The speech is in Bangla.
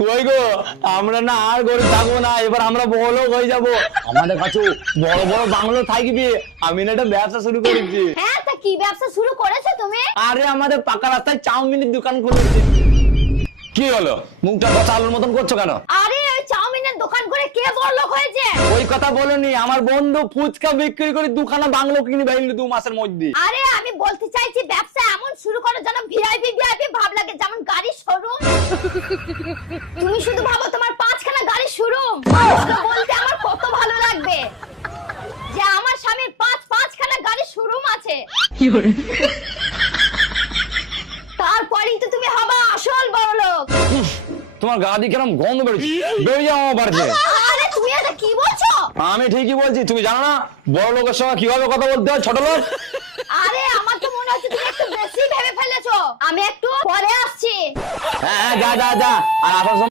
কই গো, আমরা না আর গরিব থাকবো না, এবার আমরা বড়লোক হয়ে যাবো। আমাদের কাছে বড় বড় বাংলো থাকবে। আমি না একটা ব্যবসা শুরু করেছি। হ্যাঁ, তা কি ব্যবসা শুরু করেছো তুমি? আরে আমাদের পাকা রাস্তায় চাউমিনের দোকান খুলেছি। কি হলো, মুখটা কথা আলুর মতন করছো কেন? আরে ওই চাউমিনের দোকান করে কে বড়লোক হয়েছে? ওই কথা বলনি, আমার বন্ধু ফুচকা বিক্রি করে দুখানা বাংলো কিনে ফেললো 2 মাসের মধ্যে। আরে আমি বলতে চাইছি ব্যবসা এমন শুরু করো যেন ভিআইপি ভিআইপি ভাব লাগে, যেমন গাড়ির শোরুম। তুমি শুধু ভাবো তোমার 5খানা গাড়ির শোরুম, বলতে আমার কত ভালো লাগবে যে আমার স্বামীর 5খানা গাড়ির শোরুম আছে। তারপরেই তো তুমি হবা আসল বড়লোক। তোমার গা দিয়ে কিরম গন্ধ বেরোচ্ছে, বেরিয়ে যাও আমার বাড়িতে। আরে তুমি এটা কি বলছো? আমি ঠিকই বলছি, তুমি জানো না বড় লোকের সঙ্গে কিভাবে কথা বলতে হয় ছোট লোক? আরে আমার তো মনে হচ্ছে তুমি একটু বেশি ভেবে ফেলেছো। আমি একটু পরে আসছি। হ্যাঁ, যা যা যা, আর আসার সময়